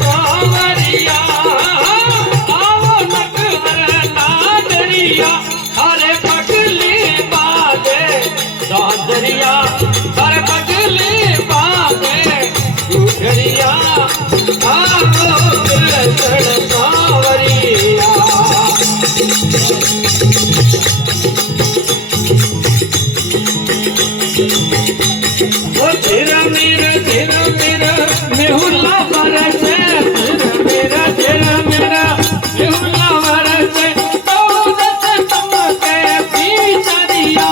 सांवरिया आओ नटवर नादरिया अरे पगली बाजे दादरिया अरे पगली बाजे घुघरिया आओ कृष्ण सांवरिया तेरा मेरा मेहुला बरसे तेरा मेरा मेहुला बरसे सौदत समके बीचरिया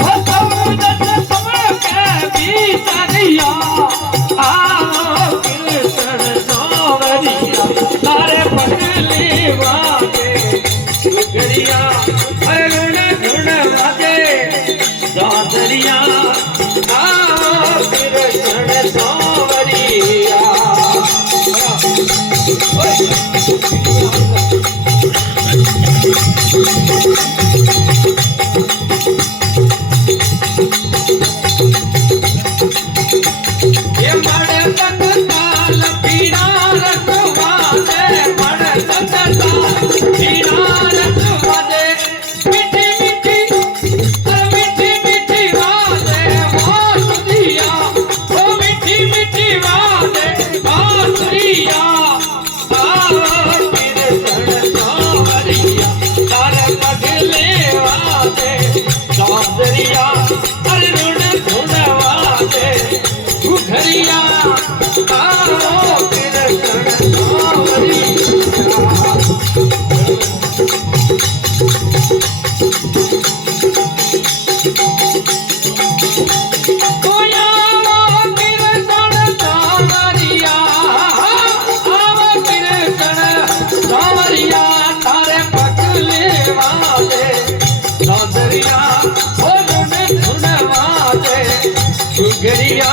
वो सौदत समके बीचरिया आओ कृष्ण सांवरिया तारे पगली वागे घुघरिया अरुण गुण वागे दादरिया कृष्ण सांवरिया ये मड़ तक ताल पीड़ा रखवा दे मड़ तक ताल पीड़ा रखवा दे मीठी मीठी मीठी मीठी बातें बांसुरिया ओ मीठी मीठी बातें बांसुरिया आओ कृष्ण सांवरिया तारे पगले वादे दादरिया अरुण धुन वादे घुघरिया आओ कृष्ण सांवरिया सांवरिया तारे पगले वाले दादरिया धुन वाले घुघरिया